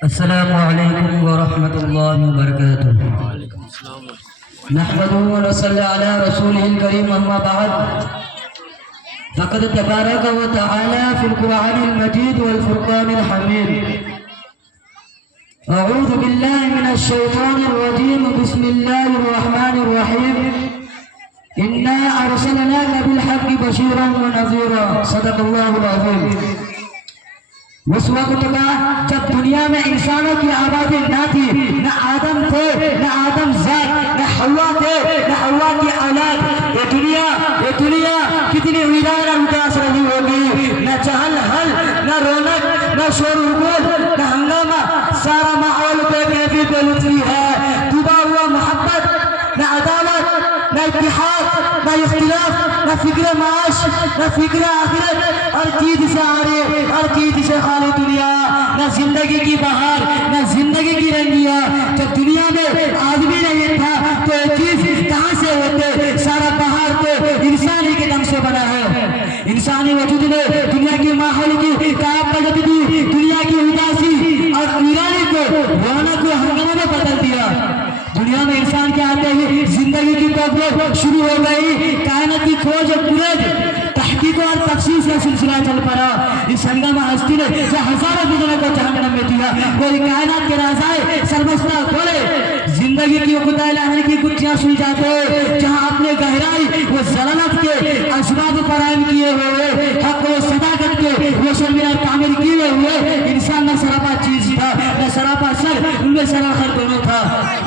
السلام علیکم ورحمۃ اللہ وبرکاتہ۔ نحمده ونصلي على رسوله الكريم، اما بعد فقد تبارك وتعالى في القرآن المجيد والفرقان الحميد: أعوذ بالله من الشيطان الرجيم، بسم الله الرحمن الرحيم، إنا أرسلناك بالحق بشيرا ونذيرا، صدق الله العظيم۔ اس وقت کا جب دنیا میں انسانوں کی آبادی نہ تھی، نہ آدم تھے، نہ آدم ذات، نہ حوا تھے، نہ حوا کی اولاد، یہ دنیا کتنی ویران اور اداس رہی ہوگی، نہ چہل ہل، نہ رونق، نہ شور و گل، نہ ہنگامہ، سارا ماحول بے کیفی بے لطفی ہے، ڈوبا ہوا محبت، نہ عداوت، نہ اتحاد، نہ اختلاف، نہ فکر معاش، نہ فکر آخرت، ہر چیز سے آرے، ہر چیز سے خالی دنیا، نہ زندگی کی بہار، نہ زندگی کی رنگیا۔ جب دنیا میں آدمی نہیں تھا تو یہ چیز کہاں سے ہوتے؟ سارا بہار تو انسان ہی کے دم سے بنا ہے۔ انسانی وجود نے دنیا کی ماحول کی کیا بدل دی، دنیا کی اداسی اور ویرانی کو رونق کو ہنگامہ میں بدل دیا۔ دنیا میں انسان کے آتے ہی زندگی کی کوشش شروع ہو گئی، کائنات کی کھوج اور پروج، تحقیق اور تفصیل سے سلسلہ چل پڑا۔ اس ہنگامہ ہستی نے جو ہزاروں گزروں کو جہنم میں دیا، کوئی کائنات کے رازائے سربستہ کھولے، زندگی کی خدائے لانے کی گتھیاں سل جاتے، جہاں اپنے گہرائی وہ ضلالت کے اسباب فراہم کیے ہوئے، حق و صداقت کے روشن مینار تعمیر کیے ہوئے، انسان نہ سراپا چیز تھا، نہ سراپا سر، ان میں سراخر دونوں تھا،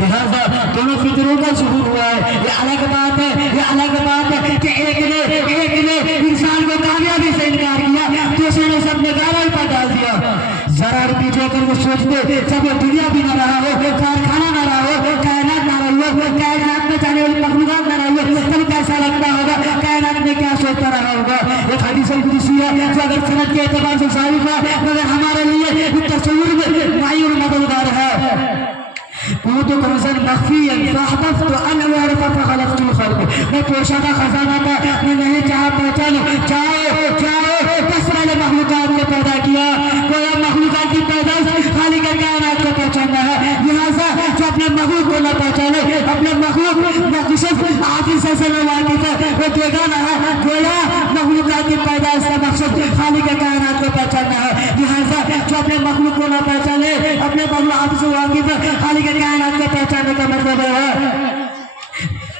لہذا دونوں فطروں کا ظہور ہوا ہے۔ یہ الگ بات ہے، یہ الگ بات ہے کہ ایک نے انسان کو کامیابی سے انکار کیا، دوسرے نے سب نے گالا پر ڈال دیا۔ ذرا پیچھے کر وہ سوچتے جب یہ دنیا بھی نہ رہا ہو، کارخانہ نہ رہا ہو، کائنات نہ رہا ہو، کائنات میں جانے والی مخلوقات نہ رہا ہو، تب کیسا لگتا ہوگا، کائنات میں کیا سوچتا رہا ہوگا۔ ایک حدیث القدسی ہے جو اگر سند کے اعتبار سے صحیح ہے مگر ہمارے لیے تصور میں معیور مددگار ہے۔ كنت كنزا مخفيا فاحببت ان اعرف فخلقت الخلق، میں پوشیدہ خزانہ تھا، میں نہیں چاہا پہچانوں، چاہے کس والے مخلوقات کو پیدا کیا، کوئی مخلوقات کی پیدائش خالق کائنات کو پہچاننا ہے، لہذا جو اپنے مخلوق کو نہ پہچانے، اپنے مخلوق نہ کشف حافظہ سے نہ واقف ہے، وہ بیگانہ ہے، گویا مخلوقات کی پیدائش کا مقصد خالق کائنات کو پہچاننا ہے، لہذا جو اپنے مخلوق کو نہ پہچانے، اپنے مخلوق حافظ سے واقف ہے، خالق کائنات کو پہچاننے کا مطلب ہے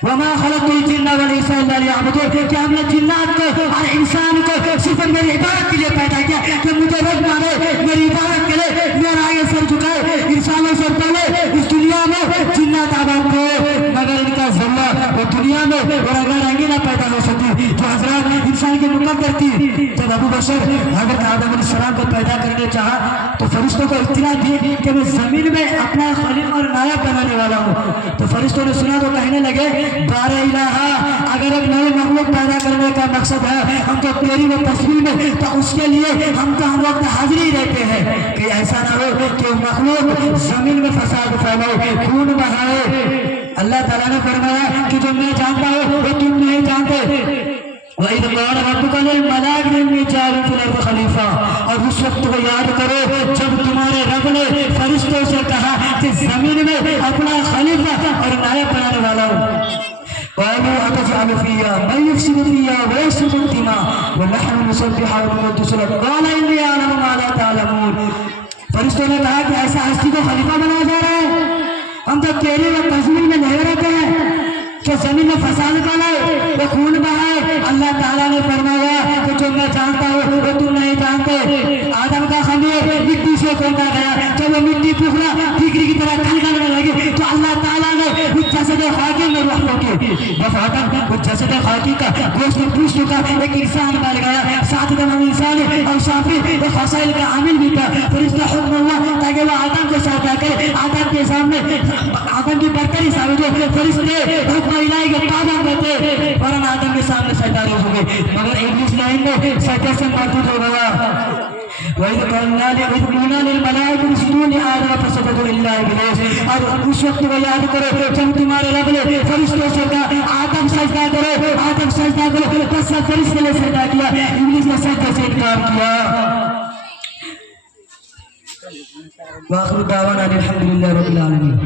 وما خلقت الجن والانس الا ليعبدون، کہ ہم نے جنات کو اور انسان کو صرف میری عبادت کے لیے پیدا کیا، کہ مجھے رب مانے، میری عبادت کرے، میرا آگے سر جھکائے۔ انسانوں سے پہلے اس دنیا میں جنات آباد تھے، مگر ان کا ذرہ وہ دنیا میں اور اگر رنگینہ پیدا ہو سکتی جو حضرات انسان کی مقدر تھی۔ جب ابو بشر حضرت آدم علیہ السلام کو پیدا کرنے چاہا تو فرشتوں کو اطلاع دی کہ میں زمین میں اپنا خلیل اور نائب بنانے والا ہوں، تو فرشتوں نے سنا تو کہنے لگے بار الہا، اگر ایک نئے مخلوق پیدا کرنے کا مقصد ہے ہم تو تیری وہ تصویر میں، تو اس کے لیے ہم تو ہم وقت حاضر ہی رہتے ہیں کہ ایسا نہ ہو کہ مخلوق زمین میں فساد پھیلائے، خون بہائے۔ اللہ تعالیٰ نے فرمایا کہ جو میں جانتا ہوں وہ تم نہیں جانتے۔ وَإِذْ قَالَ رَبُّكَ لِلْمَلَائِكَةِ إِنِّي جَاعِلٌ فِي الْأَرْضِ خَلِيفَةً، اور اس وقت کو یاد کرو جب تمہارے رب نے فرشتوں سے کہا کہ زمین میں اپنا خلیفہ اور نائب بنانے والا ہوں۔ قَالُوا أَتَجْعَلُ قال فيها من يفسد فيها ويسفك الدماء ونحن نسبح ونقدس لك قال إني أعلم ما لا تعلمون. فرشتوں نے کہا کہ ایسا ہستی کو خلیفہ بنایا جا رہا ہے، ہم تو تیری و تزمین میں نہیں رہتے ہیں کہ زمین میں فساد ڈالے وہ خون بہائے. اللہ تعالیٰ نے فرمایا کہ جو میں جانتا ہوں وہ تم نہیں جانتے. آدم کا خمیر مٹی سے کھودا گیا، جب وہ مٹی پکھرا ٹھیکری کی طرح کھنکنے لگی تو اللہ تعالیٰ نے اس جسد خاکی میں روح پھونکی. بس آدم اس جسد خاکی کا گوشت پوچھ چکا ایک انسان بن گیا، ساتھ تمام انسان اور ساتھ ایک فضائل کا عامل بھی تھا. پھر اس کا حکم ہوا تاکہ وہ آدم کو سجدہ کرے. آدم کے سامنے آدم کی برتری ثابت ہو. فرشتے حکم الہی کے تابع کرتے فوراً آدم کے سامنے سجدہ ہو گئے، مگر ابلیس لائن میں سجدے سے مردود ہو گیا. وَإِذْ قُلْنَا لِلْمَلَائِكَةِ اسْجُدُوا لِآدَمَ فَسَجَدُوا إِلَّا إِبْلِيسَ. اور اس وقت کو یاد کرو جب تمہارے رب نے فرشتوں سے کہا آدم سجدہ کرو، آدم سجدہ کرو، تو سب فرشتے نے سجدہ کیا، ابلیس نے سجدے سے انکار کیا. وآخر دعوانا الحمد للہ رب العالمین.